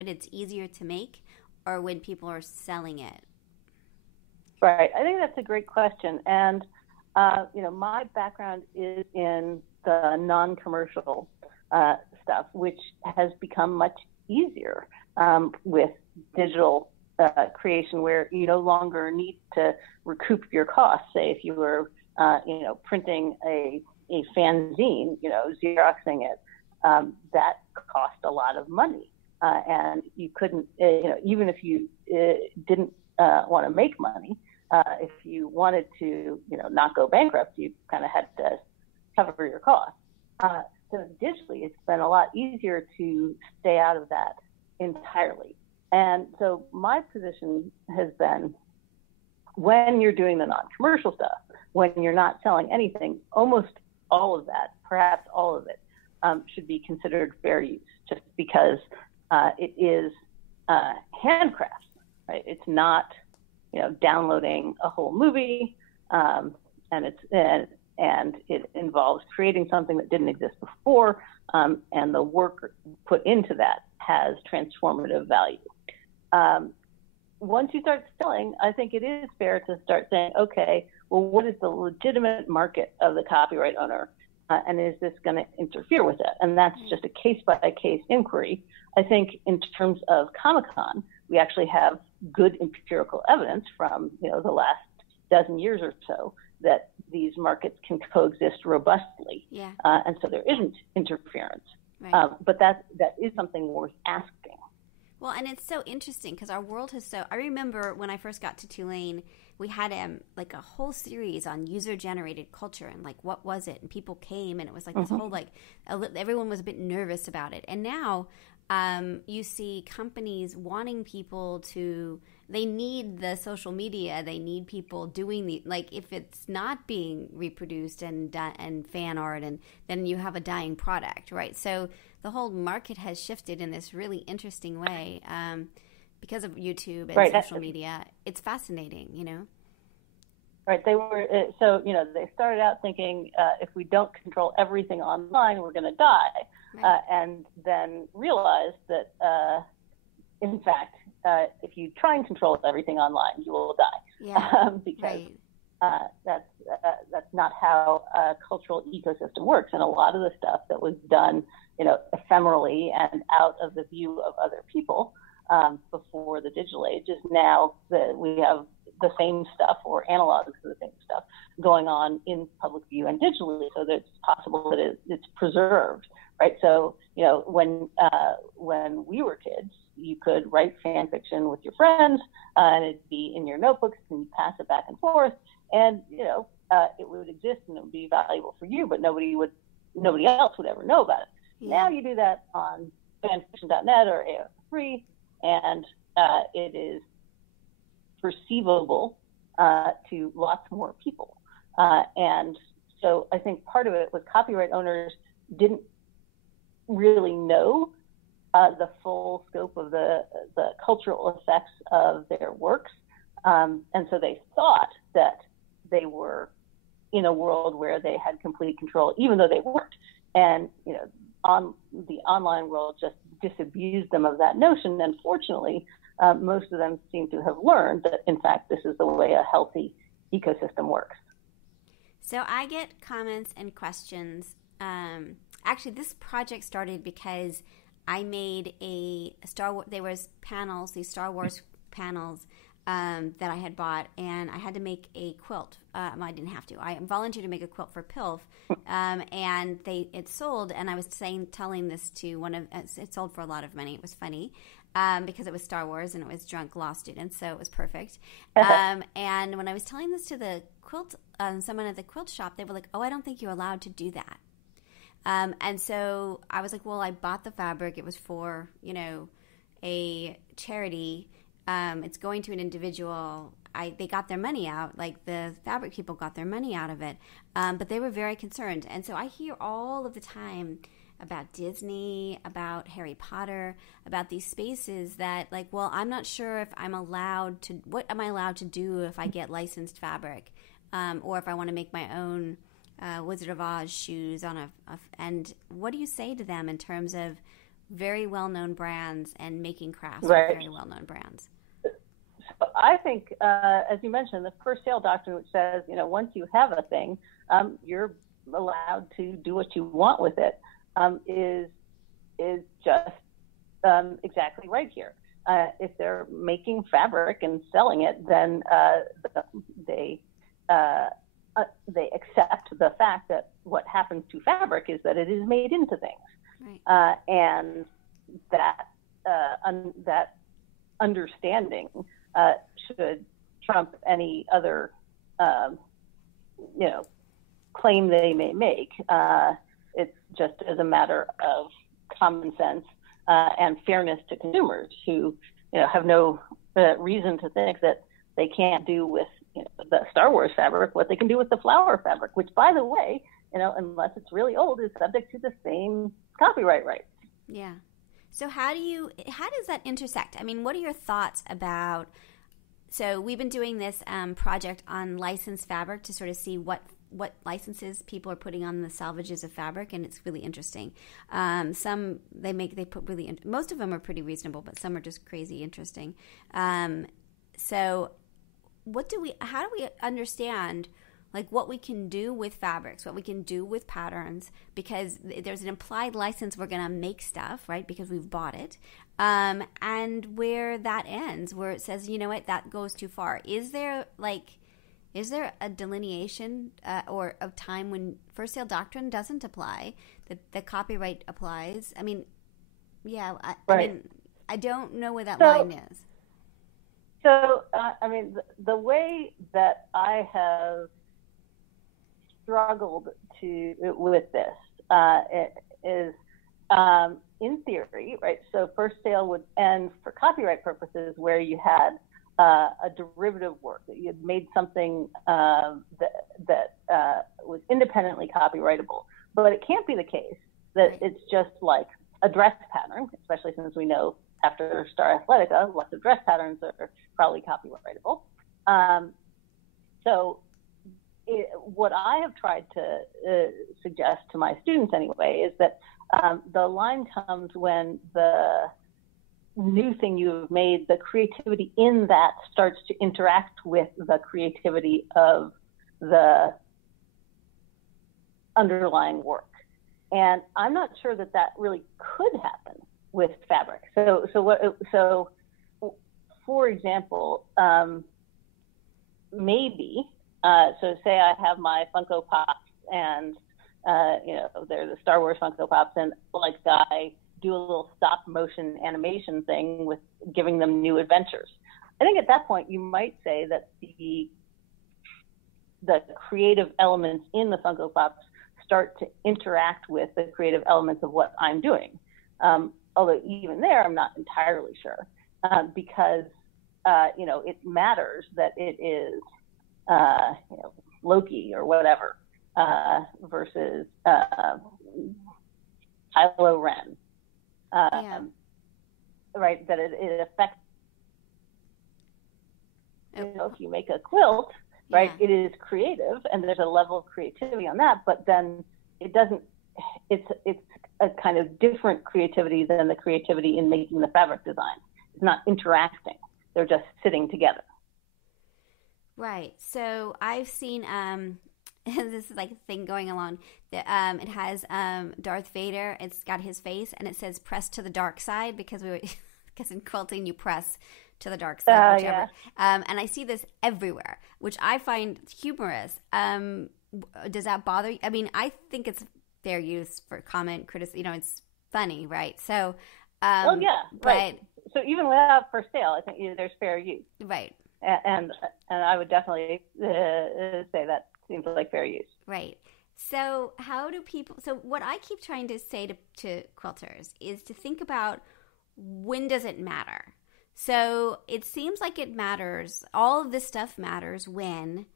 it's easier to make, or when people are selling it? Right. I think that's a great question. And, my background is in the non-commercial stuff, which has become much easier with digital creation, where you no longer need to recoup your costs. Say if you were, printing a fanzine, Xeroxing it, that cost a lot of money. And you couldn't, even if you didn't want to make money, if you wanted to, not go bankrupt, you kind of had to cover your costs. So digitally, it's been a lot easier to stay out of that entirely. And so my position has been, when you're doing the non-commercial stuff, when you're not selling anything, almost all of that, perhaps all of it, should be considered fair use, just because it is handcrafts, right? It's not, downloading a whole movie, and it involves creating something that didn't exist before, and the work put into that has transformative value. Once you start selling, I think it is fair to start saying, okay, well, what is the legitimate market of the copyright owner? And is this going to interfere with it? And that's just a case-by-case inquiry. I think in terms of Comic-Con, we actually have good empirical evidence from the last dozen years or so that these markets can coexist robustly. Yeah. And so there isn't interference. Right. But that is something worth asking. Well, and it's so interesting because our world has I remember when I first got to Tulane, we had a whole series on user-generated culture and what was it? And people came and it was this whole everyone was a bit nervous about it. And now you see companies wanting people to, they need the social media, they need people doing if it's not being reproduced and fan art, and then you have a dying product, right? So the whole market has shifted in this really interesting way because of YouTube and social media. It's fascinating, Right. They were they started out thinking if we don't control everything online, we're going to die, right. And then realized that in fact, if you try and control everything online, you will die. Yeah. Because right. That's not how a cultural ecosystem works. And a lot of the stuff that was done, ephemerally and out of the view of other people before the digital age is now that we have the same stuff or analogs to the same stuff going on in public view and digitally, so that it's possible that it's preserved, right? So, when we were kids, you could write fan fiction with your friends, and it'd be in your notebooks, and you pass it back and forth, and it would exist and it would be valuable for you, but nobody else would ever know about it. Yeah. Now you do that on fanfiction.net or AO3, and it is perceivable to lots more people. And so I think part of it was copyright owners didn't really know the full scope of the cultural effects of their works. And so they thought that they were in a world where they had complete control, even though they weren't. And, on the online world just disabused them of that notion. And fortunately, most of them seem to have learned that, in fact, this is the way a healthy ecosystem works. So I get comments and questions. Actually, this project started because I made there was panels, these Star Wars panels that I had bought, and I had to make a quilt. I didn't have to. I volunteered to make a quilt for PILF, and it sold. And I was telling this to it sold for a lot of money. It was funny because it was Star Wars and it was drunk law students, so it was perfect. And when I was telling this to the quilt, someone at the quilt shop, they were like, "Oh, I don't think you're allowed to do that." And so I was like, "Well, I bought the fabric. It was for a charity." It's going to an individual. They got their money out, like the fabric people got their money out of it, but they were very concerned. And so I hear all of the time about Disney, about Harry Potter, about these spaces that well, I'm not sure if I'm allowed to, what am I allowed to do if I get licensed fabric, or if I want to make my own Wizard of Oz shoes and what do you say to them in terms of very well-known brands and making crafts Right. with very well-known brands. So I think, as you mentioned, the first sale doctrine, which says, once you have a thing, you're allowed to do what you want with it, is just exactly right here. If they're making fabric and selling it, then they accept the fact that what happens to fabric is that it is made into things, right. And that that understanding should trump any other claim they may make. It's just as a matter of common sense and fairness to consumers who have no reason to think that they can't do with the Star Wars fabric what they can do with the flower fabric, which, by the way, unless it's really old, is subject to the same copyright rights. Yeah. So how does that intersect? I mean, what are your thoughts about? So we've been doing this project on licensed fabric to sort of see what licenses people are putting on the salvages of fabric, and it's really interesting. Some most of them are pretty reasonable, but some are just crazy interesting. So how do we understand like what we can do with fabrics, what we can do with patterns, because there's an implied license we're going to make stuff, right, because we've bought it, and where that ends, where it says, you know what, that goes too far. Is there a delineation or a time when first sale doctrine doesn't apply, that the copyright applies? I mean, yeah, I don't know where that line is. So, the way that I have struggled with this is, in theory, right? So first sale would end for copyright purposes where you had a derivative work, that you had made something that was independently copyrightable. But it can't be the case that it's just like a dress pattern, especially since we know after Star Athletica, lots of dress patterns are probably copyrightable. What I have tried to suggest to my students anyway is that the line comes when the new thing you've made, the creativity in that starts to interact with the creativity of the underlying work. And I'm not sure that really could happen with fabric. So for example, maybe, so say I have my Funko Pops and, they're the Star Wars Funko Pops, and like I do a little stop motion animation thing with giving them new adventures. I think at that point you might say that the creative elements in the Funko Pops start to interact with the creative elements of what I'm doing. Although even there, I'm not entirely sure, because, it matters that it is, Loki or whatever, versus Kylo Ren. Right, that it affects, if you make a quilt, right, it is creative and there's a level of creativity on that, but then it doesn't, it's a kind of different creativity than the creativity in making the fabric design. It's not interacting, they're just sitting together. Right. So I've seen this is like a thing going along. It has Darth Vader. It's got his face, and it says "Press to the dark side" because in quilting you press to the dark side, whichever. Yeah. And I see this everywhere, which I find humorous. Does that bother you? I mean, I think it's fair use for comment, criticism. It's funny, right? So, well, yeah, right. So even without first sale, I think there's fair use, right? And I would definitely say that seems like fair use. Right. So how do people, so what I keep trying to say to quilters is to think about, when does it matter? So it seems like it matters, all of this stuff matters when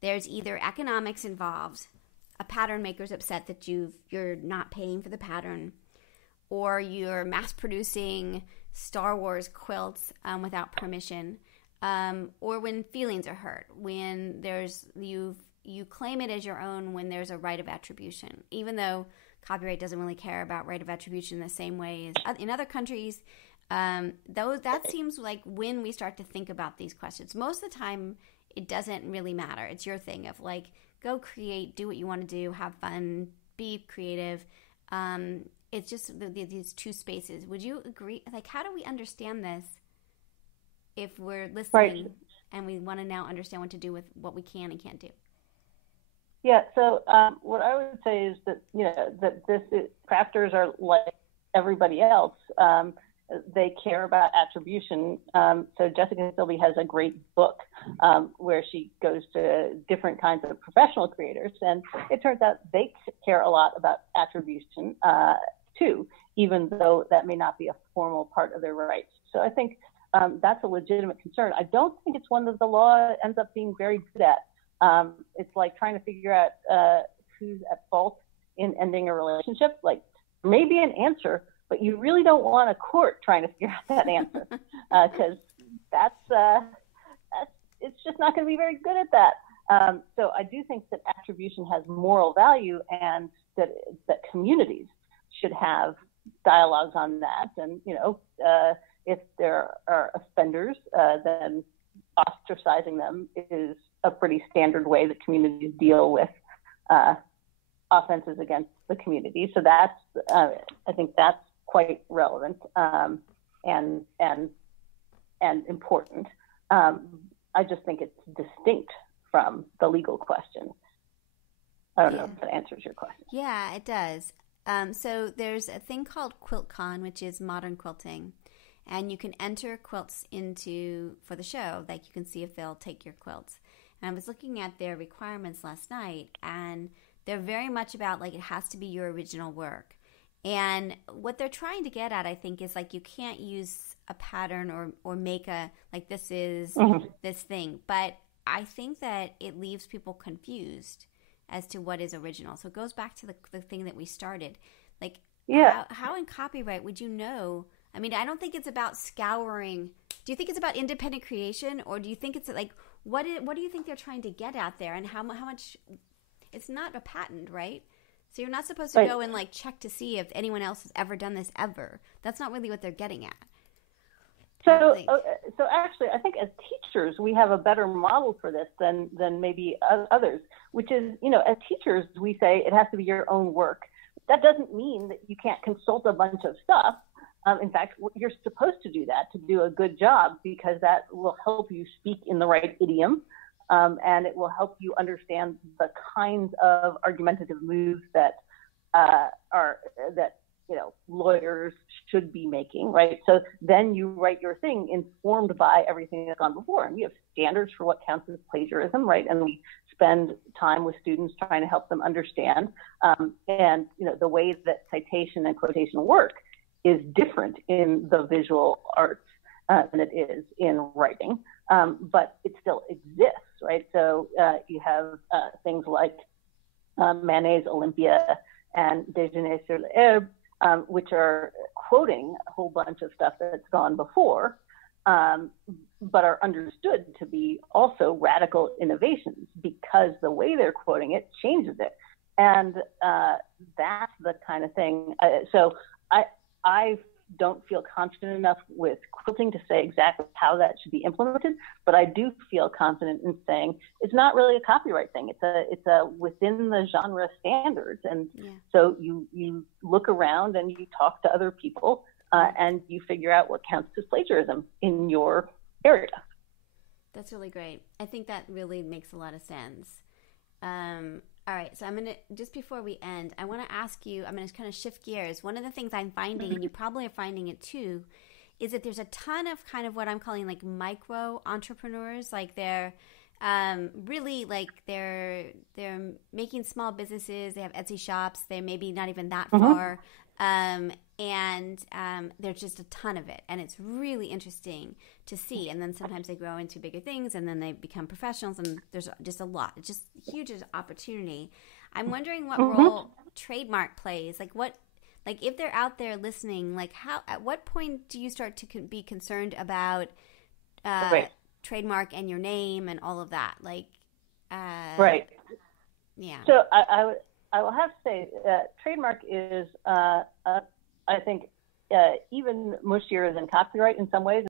there's either economics involved, a pattern maker's upset that you're not paying for the pattern, or you're mass producing Star Wars quilts without permission, or when feelings are hurt, when there's you claim it as your own when there's a right of attribution, even though copyright doesn't really care about right of attribution the same way as in other countries. That seems like when we start to think about these questions. Most of the time, it doesn't really matter. It's your thing of like, go create, do what you want to do, have fun, be creative. It's just these two spaces. Would you agree? Like, how do we understand this if we're listening and we want to now understand what to do with what we can and can't do? Yeah. So what I would say is that, crafters are like everybody else. They care about attribution. So Jessica Silby has a great book where she goes to different kinds of professional creators, and it turns out they care a lot about attribution too, even though that may not be a formal part of their rights. So I think that's a legitimate concern. I don't think it's one that the law ends up being very good at. It's like trying to figure out who's at fault in ending a relationship. Like, maybe an answer, but you really don't want a court trying to figure out that answer because it's just not going to be very good at that. So I do think that attribution has moral value, and that communities should have dialogues on that. And if there are offenders, then ostracizing them is a pretty standard way that communities deal with offenses against the community. So that's I think that's quite relevant and important. I just think it's distinct from the legal question. I don't know if that answers your question. Yeah, it does. So there's a thing called QuiltCon, which is modern quilting, and you can enter quilts for the show. Like, you can see if they'll take your quilts. And I was looking at their requirements last night, and they're very much about, like, it has to be your original work. And what they're trying to get at, I think, is like, you can't use a pattern or make like, this is this thing. But I think that it leaves people confused as to what is original. So it goes back to the thing that we started. Like, how in copyright would you know? I mean, I don't think it's about scouring. Do you think it's about independent creation, or do you think it's like, what do you think they're trying to get at there, and how much? It's not a patent, right? So you're not supposed to go and like check to see if anyone else has ever done this ever. That's not really what they're getting at. So actually, I think as teachers, we have a better model for this than maybe others, which is, as teachers, we say it has to be your own work. That doesn't mean that you can't consult a bunch of stuff. In fact, you're supposed to do that to do a good job, because that will help you speak in the right idiom. And it will help you understand the kinds of argumentative moves that lawyers should be making, right? So then you write your thing informed by everything that's gone before, and we have standards for what counts as plagiarism, right? And we spend time with students trying to help them understand. And the way that citation and quotation work is different in the visual arts than it is in writing, but it still exists. Right, so you have things like Manet's Olympia and Déjeuner sur l'herbe, which are quoting a whole bunch of stuff that's gone before, but are understood to be also radical innovations, because the way they're quoting it changes it. And that's the kind of thing. So I don't feel confident enough with quilting to say exactly how that should be implemented, but I do feel confident in saying it's not really a copyright thing. It's a within the genre standards. And so you look around and you talk to other people and you figure out what counts as plagiarism in your area. That's really great. I think that really makes a lot of sense. All right, so I'm going to, just before we end, I want to ask you, I'm going to kind of shift gears. One of the things I'm finding, and you probably are finding it too, is that there's a ton of kind of what I'm calling like micro entrepreneurs. Like, they're really like they're making small businesses. They have Etsy shops. They're maybe not even that far. And there's just a ton of it, and it's really interesting to see. And then sometimes they grow into bigger things, and then they become professionals, and there's just a lot. It's just huge opportunity. I'm wondering what role trademark plays. Like if they're out there listening, like at what point do you start to be concerned about trademark and your name and all of that? Like, right. Yeah. So I will have to say trademark is, I think, even mushier than copyright in some ways.